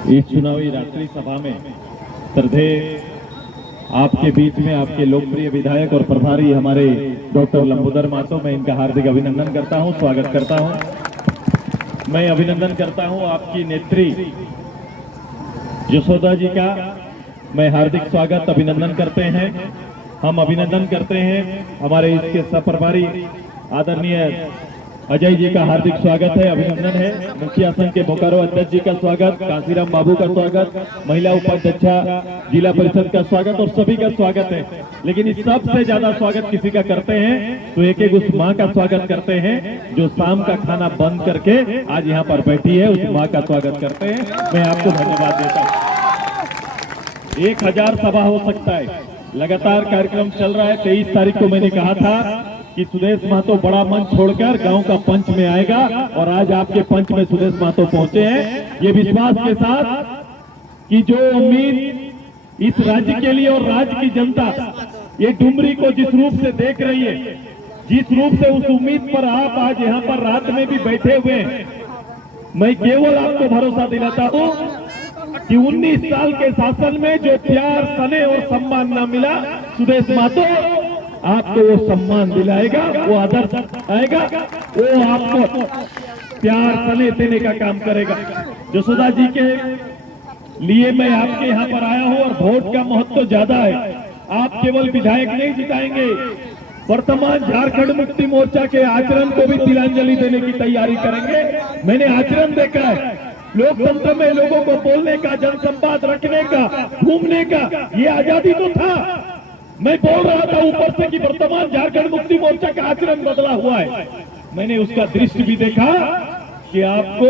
इस चुनावी रात्रि सभा में श्रद्धेय आपके बीच में आपके लोकप्रिय विधायक और प्रभारी हमारे डॉक्टर लंबोदर महतो, मैं इनका हार्दिक अभिनंदन करता हूं, स्वागत करता हूं। मैं अभिनंदन करता हूं आपकी नेत्री यशोदा जी का, मैं हार्दिक स्वागत अभिनंदन करते हैं। हम अभिनंदन करते हैं हमारे इसके सप्रभारी आदरणीय अजय जी का हार्दिक स्वागत है, अभिनंदन है। मुखिया संघ के बोकारो अध्यक्ष जी का स्वागत, काशीराम बाबू का स्वागत, महिला उपाध्यक्षा जिला परिषद का स्वागत और सभी का स्वागत है। लेकिन इस सबसे ज्यादा स्वागत किसी का करते हैं तो एक उस माँ का स्वागत करते हैं जो शाम का खाना बंद करके आज यहाँ पर बैठी है, उस माँ का स्वागत करते हैं। मैं आपको धन्यवाद देता हूँ। 1000 सभा हो सकता है, लगातार कार्यक्रम चल रहा है। 23 तारीख को मैंने कहा था कि सुदेश महतो बड़ा मंच छोड़कर गांव का पंच में आएगा और आज आपके पंच में सुदेश महतो पहुंचे हैं, ये विश्वास के साथ कि जो उम्मीद इस राज्य के लिए और राज्य की जनता ये डुमरी को जिस रूप से देख रही है, जिस रूप से उस उम्मीद पर आप आज यहाँ पर रात में भी बैठे हुए हैं, मैं केवल आपको भरोसा दिलाता हूँ कि 19 साल के शासन में जो प्यार, स्नेह और सम्मान न मिला, सुदेश महतो आपको वो सम्मान दिलाएगा, वो आदर्श आएगा, वो आपको प्यार स्नेह देने का काम करेगा। यशोदा जी के लिए मैं आपके यहाँ पर आया हूँ और वोट का महत्व तो ज्यादा है। आप केवल विधायक नहीं जिताएंगे, वर्तमान झारखंड मुक्ति मोर्चा के आचरण को भी तिलांजलि देने की तैयारी करेंगे। मैंने आचरण देखा है, लोकतंत्र में लोगों को बोलने का, जनसंवाद रखने का, घूमने का, ये आजादी तो था। मैं बोल रहा था ऊपर से कि वर्तमान झारखंड मुक्ति मोर्चा का आचरण बदला हुआ है। मैंने उसका दृश्य भी देखा कि आपको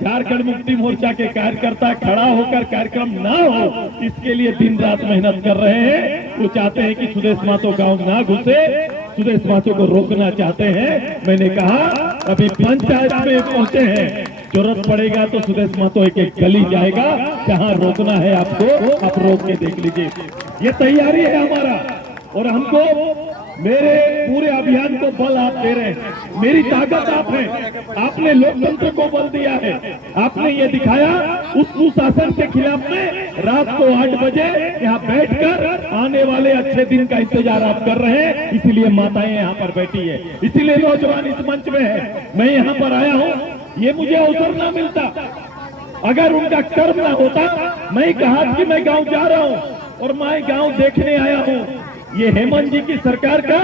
झारखंड मुक्ति मोर्चा के कार्यकर्ता खड़ा होकर कार्यक्रम ना हो, इसके लिए दिन रात मेहनत कर रहे हैं। वो चाहते हैं कि सुदेश महतो गांव ना घुसे, सुदेश महतो को रोकना चाहते हैं। मैंने कहा अभी पंचायत में पहुंचे हैं, जरूरत पड़ेगा तो सुदेश महतो एक गली जाएगा, जहां रोकना है आपको आप रोक के देख लीजिए। ये तैयारी है हमारा और हमको मेरे पूरे अभियान को बल आप दे रहे हैं, मेरी ताकत आप हैं। आपने लोकतंत्र को बल दिया है, आपने ये दिखाया उस कुशासन के खिलाफ में रात को 8 बजे यहाँ बैठकर आने वाले अच्छे दिन का इंतजार आप कर रहे हैं। इसीलिए माताएं यहाँ पर बैठी है, इसीलिए नौजवान इस मंच में है। मैं यहाँ पर आया हूँ, ये मुझे अवसर ना मिलता, अगर उनका कर्म ना होता। मैं कहा कि मैं गाँव जा रहा हूँ और मैं गांव देखने आया हूं। ये हेमंत जी की सरकार का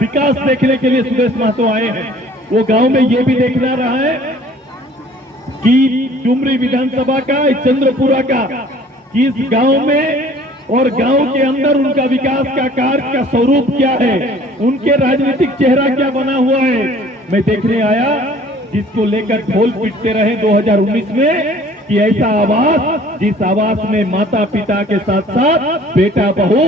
विकास देखने के लिए सुदेश महतो आए हैं। वो गांव में ये भी देखना रहा है कि डुमरी विधानसभा का, चंद्रपुरा का, कि इस गांव में और गांव के अंदर उनका विकास का कार्य का स्वरूप क्या है, उनके राजनीतिक चेहरा क्या बना हुआ है, मैं देखने आया। जिसको लेकर ढोल पीटते रहे 2019 में कि ऐसा आवास, जिस आवास में माता पिता के साथ साथ बेटा बहू,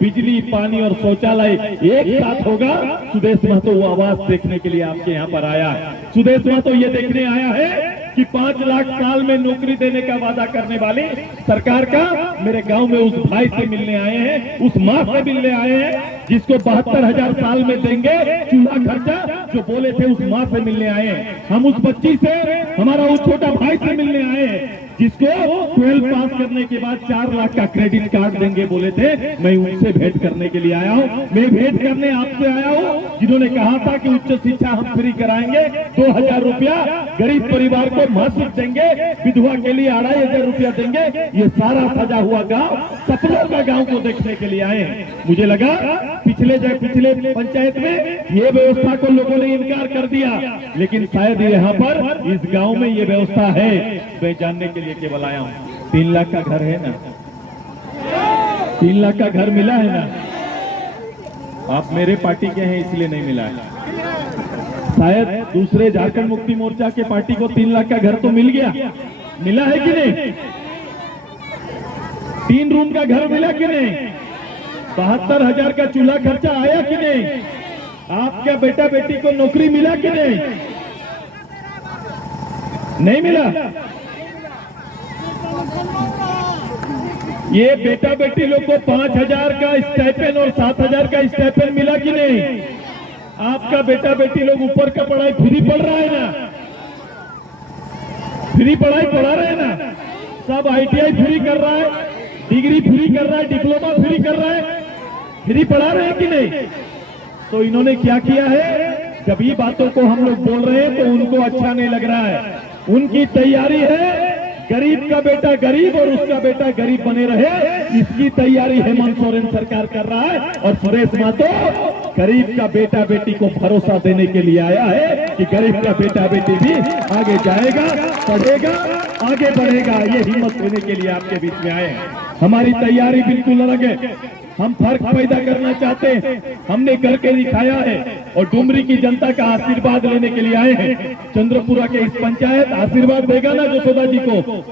बिजली, पानी और शौचालय एक साथ होगा, सुदेश महतो वो आवास देखने के लिए आपके यहाँ पर आया है। सुदेश महतो ये देखने आया है कि 5 लाख साल में नौकरी देने का वादा करने वाली सरकार का मेरे गांव में उस भाई से मिलने आए हैं, उस माँ से मिलने आए हैं जिसको 72,000 साल में देंगे चूल्हा खर्चा, जो बोले थे उस माँ से मिलने आए हैं। हम उस बच्ची से, हमारा उस छोटा भाई से मिलने आए हैं जिसको 12 पास करने के बाद 4 लाख का क्रेडिट कार्ड देंगे बोले थे। मैं उनसे भेंट करने के लिए आया हूँ। मैं भेंट करने आपसे आया हूँ जिन्होंने कहा था कि उच्च शिक्षा हम फ्री कराएंगे, 2000 रुपया गरीब परिवार को मासिक देंगे, विधवा के लिए 2500 रुपया देंगे। ये सारा सजा हुआ गांव, सपनों का गांव को देखने के लिए आए हैं। मुझे लगा पिछले पंचायत में ये व्यवस्था को लोगों ने इनकार कर दिया, लेकिन शायद यहाँ पर इस गांव में ये व्यवस्था है। मैं जानने के लिए केवल आया हूँ। 3 लाख का घर है ना, 3 लाख का घर मिला है ना। आप मेरे पार्टी के हैं इसलिए नहीं मिला है, शायद दूसरे झारखंड मुक्ति मोर्चा के पार्टी को 3 लाख का घर तो मिल गया। मिला है कि नहीं? 3 रूम का घर मिला कि नहीं? 72,000 का चूल्हा खर्चा आया कि नहीं? आपका बेटा बेटी को नौकरी मिला कि नहीं? नहीं मिला। ये बेटा बेटी लोग को 5,000 का स्टाइपेंड और 7,000 का स्टाइपेंड मिला कि नहीं? आपका बेटा बेटी लोग ऊपर का पढ़ाई फ्री पढ़ रहा है ना, फ्री पढ़ाई पढ़ा रहे हैं ना। सब ITI फ्री कर रहा है, डिग्री फ्री कर रहा है, डिप्लोमा फ्री कर रहा है, फ्री पढ़ा रहे हैं कि नहीं? तो इन्होंने क्या किया है, जब ये बातों को हम लोग बोल रहे हैं तो उनको अच्छा नहीं लग रहा है। उनकी तैयारी है गरीब का बेटा गरीब और उसका बेटा गरीब बने रहे, इसकी तैयारी हेमंत सोरेन सरकार कर रहा है। और सुरेश महतो गरीब का बेटा बेटी को भरोसा देने के लिए आया है कि गरीब का बेटा बेटी भी आगे जाएगा, पढ़ेगा, आगे बढ़ेगा। ये हिम्मत देने के लिए आपके बीच में आए हैं। हमारी तैयारी बिल्कुल अलग है, हम फर्क पैदा करना चाहते हैं, हमने करके दिखाया है और डुमरी की जनता का आशीर्वाद लेने के लिए आए हैं। चंद्रपुरा के इस पंचायत आशीर्वाद देगा ना जसोदा जी को?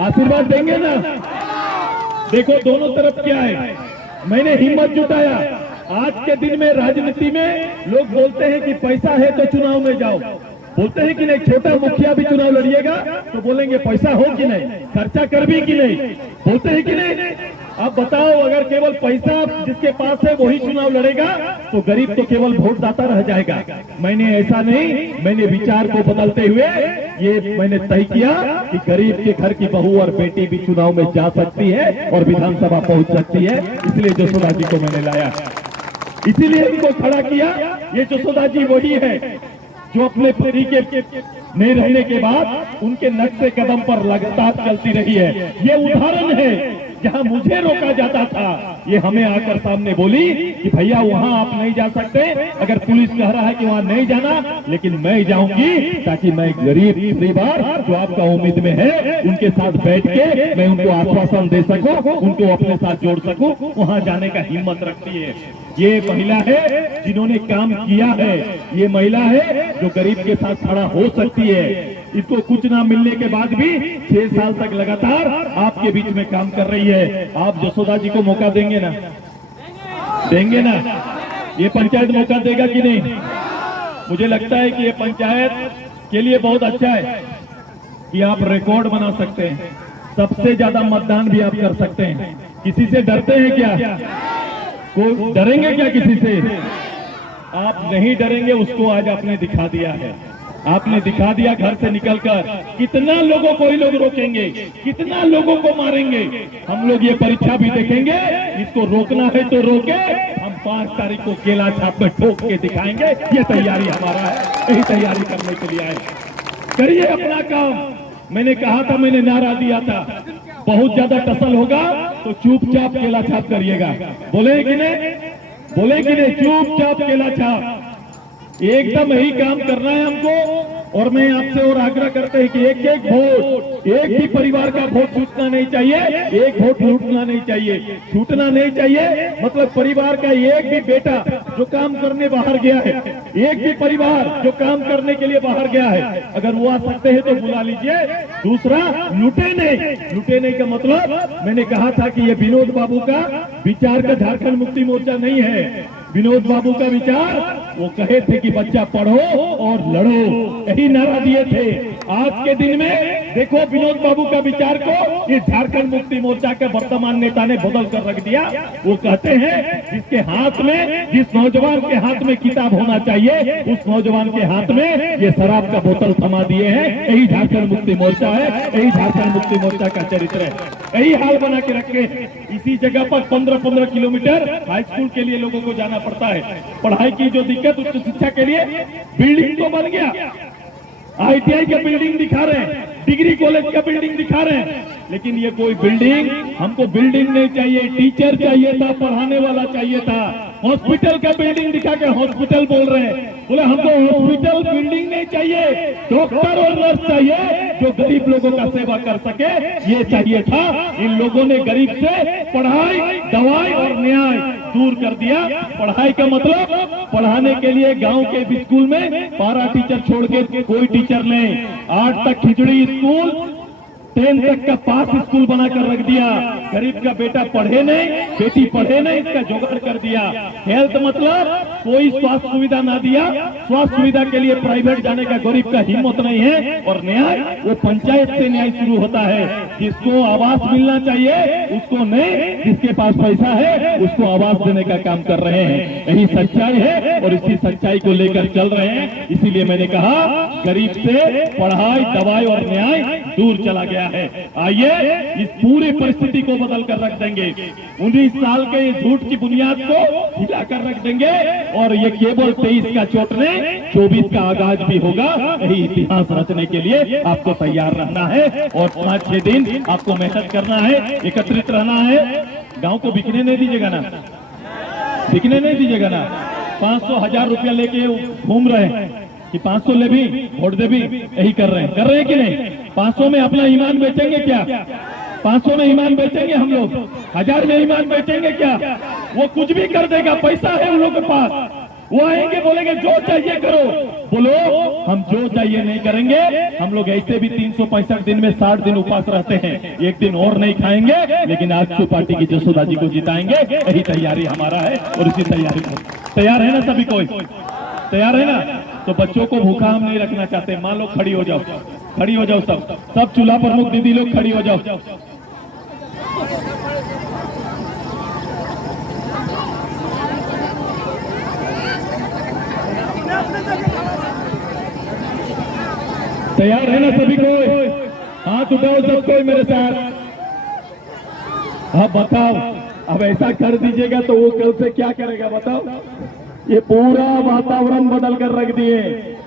आशीर्वाद देंगे ना? देखो दोनों तरफ क्या है, मैंने हिम्मत जुटाया। आज के दिन में राजनीति में लोग बोलते हैं कि पैसा है तो चुनाव में जाओ, बोलते हैं कि नहीं छोटा मुखिया भी चुनाव लड़िएगा तो बोलेंगे पैसा हो कि नहीं, खर्चा कर भी कि नहीं, बोलते हैं कि नहीं? अब बताओ, अगर केवल पैसा जिसके पास है वही चुनाव लड़ेगा तो गरीब तो केवल वोट दाता रह जाएगा। मैंने ऐसा नहीं, मैंने विचार को बदलते हुए ये मैंने तय किया कि गरीब के घर की बहू और बेटी भी चुनाव में जा सकती है और विधानसभा पहुंच सकती है। इसलिए जसोदा जी को मैंने लाया, इसीलिए इनको खड़ा किया। ये जसोदा जी वही है जो अपने तरीके नहीं रहने के बाद उनके नक्शे कदम पर लगातार चलती रही है। ये उदाहरण है, जहां मुझे रोका जाता था ये हमें आकर सामने बोली कि भैया वहां आप नहीं जा सकते, अगर पुलिस कह रहा है कि वहां नहीं जाना, लेकिन मैं जाऊंगी ताकि मैं गरीब परिवार जो आपका उम्मीद में है उनके साथ बैठ के मैं उनको आश्वासन दे सकूं, उनको अपने साथ जोड़ सकूं, वहां जाने का हिम्मत रखती है। ये महिला है जिन्होंने काम किया है, ये महिला है जो गरीब के साथ खड़ा हो सकती है। इसको कुछ ना मिलने के बाद भी 6 साल तक लगातार आपके बीच में काम कर रही है। आप जसोदा जी को मौका देंगे ना? देंगे ना? ये पंचायत मौका देगा कि नहीं? मुझे लगता है कि ये पंचायत के लिए बहुत अच्छा है कि आप रिकॉर्ड बना सकते हैं, सबसे ज्यादा मतदान भी आप कर सकते हैं। किसी से डरते हैं क्या? को डरेंगे क्या किसी से? आप नहीं डरेंगे, उसको आज आपने दिखा दिया है। आपने दिखा दिया घर से निकलकर, कितना लोगों को ही लोग रोकेंगे, कितना लोगों को मारेंगे। हम लोग ये परीक्षा भी देखेंगे, इसको रोकना है तो रोके, हम 5 तारीख को केला छाप में ठोक के दिखाएंगे। ये तैयारी हमारा है, यही तैयारी करने के लिए आए। करिए अपना काम। मैंने कहा था, मैंने नारा दिया था, बहुत ज्यादा टसल होगा तो चुपचाप केला छाप करिएगा। बोले कि नहीं? बोले कि नहीं? चुपचाप केला छाप, एकदम यही काम करना है हमको। और मैं आपसे और आग्रह करते हैं कि एक एक वोट, एक भी परिवार का वोट छूटना नहीं चाहिए, एक वोट लूटना नहीं चाहिए, छूटना नहीं चाहिए। मतलब परिवार का एक भी बेटा जो काम करने बाहर गया है, एक भी परिवार जो काम करने के लिए बाहर गया है, अगर वो आ सकते हैं तो बुला लीजिए। दूसरा, लूटे नहीं। लूटे नहीं का मतलब मैंने कहा था कि ये विनोद बाबू का विचार का झारखंड मुक्ति मोर्चा नहीं है। विनोद बाबू का विचार, वो कहे थे कि बच्चा पढ़ो और लड़ो, यही नारा दिए थे। आज के दिन में देखो विनोद बाबू का विचार को इस झारखंड मुक्ति मोर्चा के वर्तमान नेता ने बदल कर रख दिया। वो कहते हैं जिसके हाथ में, जिस नौजवान के हाथ में किताब होना चाहिए, उस नौजवान के हाथ में ये शराब का बोतल थमा दिए हैं। यही झारखंड मुक्ति मोर्चा है, यही झारखंड मुक्ति मोर्चा का चरित्र है, यही हाल बना के रखे। इसी जगह पर 15-15 किलोमीटर हाई स्कूल के लिए लोगों को जाना पड़ता है। पढ़ाई की जो दिक्कत, उच्च शिक्षा के लिए बिल्डिंग तो बन गया, ITI का बिल्डिंग दिखा रहे हैं, डिग्री कॉलेज का बिल्डिंग दिखा रहे हैं, लेकिन ये कोई बिल्डिंग, हमको बिल्डिंग नहीं चाहिए, टीचर चाहिए था, पढ़ाने वाला चाहिए था। हॉस्पिटल का बिल्डिंग दिखा के हॉस्पिटल बोल रहे हैं। बोले हमको हॉस्पिटल बिल्डिंग नहीं चाहिए, डॉक्टर और नर्स चाहिए जो गरीब लोगों का सेवा कर सके, ये चाहिए था। इन लोगों ने गरीब से पढ़ाई, दवाई और न्याय दूर कर दिया। पढ़ाई का मतलब पढ़ाने के लिए गांव के स्कूल में 12 टीचर छोड़ के कोई टीचर नहीं, 8 तक खिचड़ी स्कूल, 10 तक का पास स्कूल बनाकर रख दिया। गरीब का बेटा पढ़े नहीं, बेटी पढ़े नहीं, इसका जुगाड़ कर दिया। हेल्थ मतलब कोई स्वास्थ्य सुविधा ना दिया, स्वास्थ्य सुविधा के लिए प्राइवेट जाने का गरीब का हिम्मत नहीं है। और न्याय, वो पंचायत से न्याय शुरू होता है। जिसको आवास मिलना चाहिए उसको नहीं, जिसके पास पैसा है उसको आवास देने का काम कर रहे हैं। यही सच्चाई है और इसी सच्चाई को लेकर चल रहे हैं। इसीलिए मैंने कहा गरीब से पढ़ाई, दवाई और न्याय दूर चला गया है। आइए इस पूरी परिस्थिति को बदल कर रख देंगे। 19 साल के ये झूठ की बुनियाद को हिला कर रख देंगे और ये केवल 23 का चोटने 24 का आगाज भी होगा। यही इतिहास रचने के लिए आपको तैयार रहना है और 5-6 दिन आपको मेहनत करना है, एकत्रित रहना है। गांव को बिकने नहीं दीजिएगा ना, बिकने नहीं दीजिएगा ना। 500,000 रुपया लेके घूम रहे हैं कि 500 ले भी वोट दे भी, यही कर रहे हैं कि नहीं? 500 में अपना ईमान बेचेंगे क्या? 500 में ईमान बेचेंगे हम लोग? 1000 में ईमान बेचेंगे क्या? वो कुछ भी कर देगा, पैसा है उन लोगों के पास। वो आएंगे बोलेंगे जो चाहिए करो। बोलो हम जो चाहिए नहीं करेंगे। हम लोग ऐसे भी 365 दिन में 60 दिन उपवास रहते हैं, एक दिन और नहीं खाएंगे, लेकिन आजसू पार्टी की जसोदा जी को जिताएंगे। यही तैयारी हमारा है और इसी तैयारी में तैयार है ना सभी? कोई तैयार है ना? तो बच्चों को भूखा हम नहीं रखना चाहते। माँ लोग खड़ी हो जाओ, खड़ी हो जाओ, सब चूल्हा प्रमुख दीदी लोग खड़ी हो जाओ। तैयार है ना सभी कोई? हाथ उठाओ सब कोई मेरे साथ। हाँ बताओ, अब ऐसा कर दीजिएगा तो वो कल से क्या करेगा बताओ? ये पूरा वातावरण बदल कर रख दिए।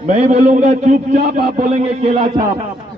मैं बोलूंगा चुपचाप, आप बोलेंगे केला छाप।